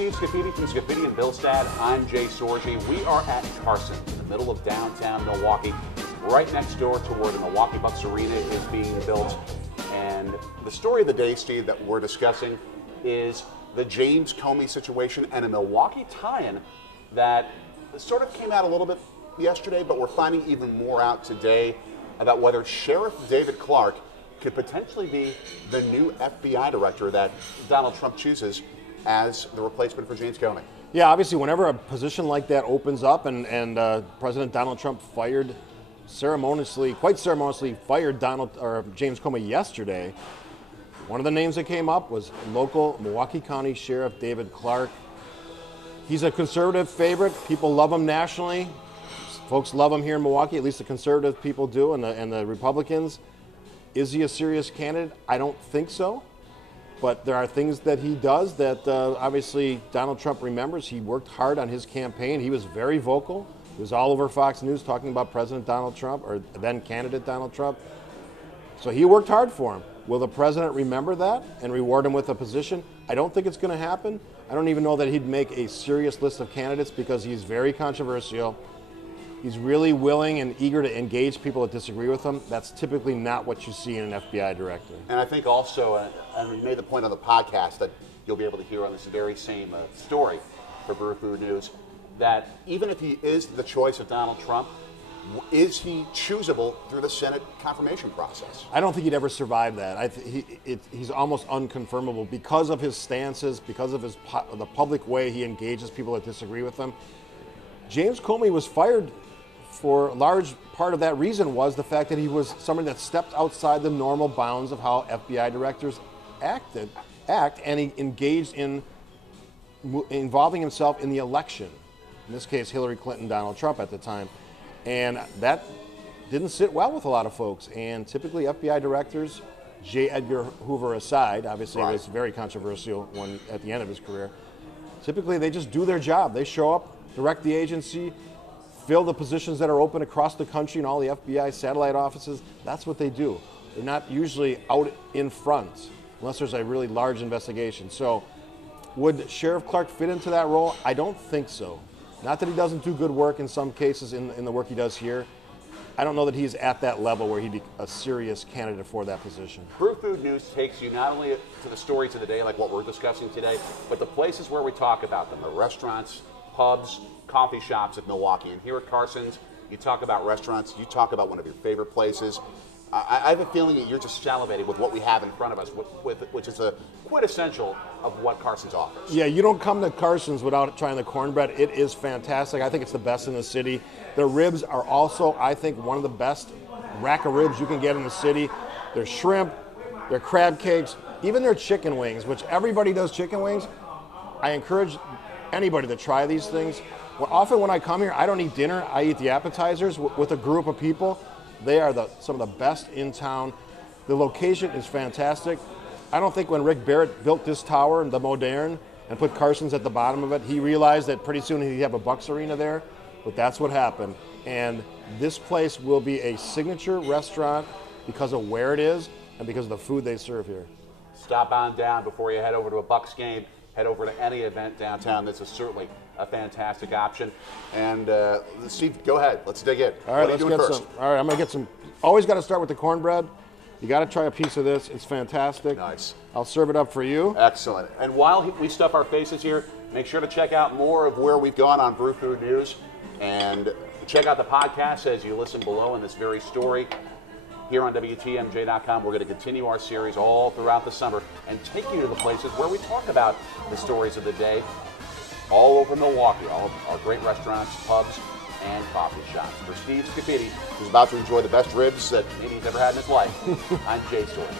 Steve Scaffidi from Scaffidi and Billstad. I'm Jay Sorgi. We are at Carson, in the middle of downtown Milwaukee, right next door to where the Milwaukee Bucks Arena is being built. And the story of the day, Steve, that we're discussing is the James Comey situation and a Milwaukee tie-in that sort of came out a little bit yesterday, but we're finding even more out today about whether Sheriff David Clarke could potentially be the new FBI director that Donald Trump chooses as the replacement for James Comey. Yeah, obviously, whenever a position like that opens up and President Donald Trump quite ceremoniously fired James Comey yesterday, one of the names that came up was local Milwaukee County Sheriff David Clarke. He's a conservative favorite. People love him nationally. Folks love him here in Milwaukee, at least the conservative people do, and the Republicans. Is he a serious candidate? I don't think so. But there are things that he does that obviously Donald Trump remembers. He worked hard on his campaign. He was very vocal. He was all over Fox News talking about President Donald Trump, or then candidate Donald Trump. So he worked hard for him. Will the president remember that and reward him with a position? I don't think it's going to happen. I don't even know that he'd make a serious list of candidates because he's very controversial. He's really willing and eager to engage people that disagree with him. That's typically not what you see in an FBI director. And I think also, and we made the point on the podcast that you'll be able to hear on this very same story for BrewFoodNews, that even if he is the choice of Donald Trump, is he choosable through the Senate confirmation process? I don't think he'd ever survive that. He's almost unconfirmable because of his stances, because of the public way he engages people that disagree with him. James Comey was fired for a large part of that reason was the fact that he was somebody that stepped outside the normal bounds of how FBI directors act, and he engaged in involving himself in the election. In this case, Hillary Clinton, Donald Trump at the time. And that didn't sit well with a lot of folks. And typically FBI directors, J. Edgar Hoover aside, obviously it was very controversial at the end of his career, typically they just do their job. They show up, direct the agency, fill the positions that are open across the country in all the FBI satellite offices. That's what they do. They're not usually out in front unless there's a really large investigation. So would Sheriff Clarke fit into that role? I don't think so. Not that he doesn't do good work in some cases in the work he does here. I don't know that he's at that level where he'd be a serious candidate for that position. BrewFoodNews takes you not only to the stories of the day, like what we're discussing today, but the places where we talk about them, the restaurants, pubs, coffee shops of Milwaukee. And here at Carson's, you talk about restaurants, you talk about one of your favorite places. I have a feeling that you're just salivating with what we have in front of us, which is a quintessential of what Carson's offers. Yeah, you don't come to Carson's without trying the cornbread. It is fantastic. I think it's the best in the city. The ribs are also, I think, one of the best rack of ribs you can get in the city. Their shrimp, their crab cakes, even their chicken wings, which everybody does chicken wings. I encourage anybody to try these things. Often when I come here, I don't eat dinner. I eat the appetizers with a group of people. They are some of the best in town. The location is fantastic. I don't think when Rick Barrett built this tower, the Moderne, and put Carson's at the bottom of it, he realized that pretty soon he'd have a Bucks Arena there, but that's what happened. And this place will be a signature restaurant because of where it is and because of the food they serve here. Stop on down before you head over to a Bucks game. Head over to any event downtown. This is certainly a fantastic option. And Steve, go ahead. Let's dig in. All right, let's get some. All right, I'm going to get some. Always got to start with the cornbread. You got to try a piece of this. It's fantastic. Nice. I'll serve it up for you. Excellent. And while we stuff our faces here, make sure to check out more of where we've gone on BrewFoodNews. And check out the podcast as you listen below in this very story. Here on WTMJ.com, we're going to continue our series all throughout the summer and take you to the places where we talk about the stories of the day all over Milwaukee, all of our great restaurants, pubs, and coffee shops. For Steve Scaffidi, who's about to enjoy the best ribs that maybe he's ever had in his life, I'm Jay Sorgi.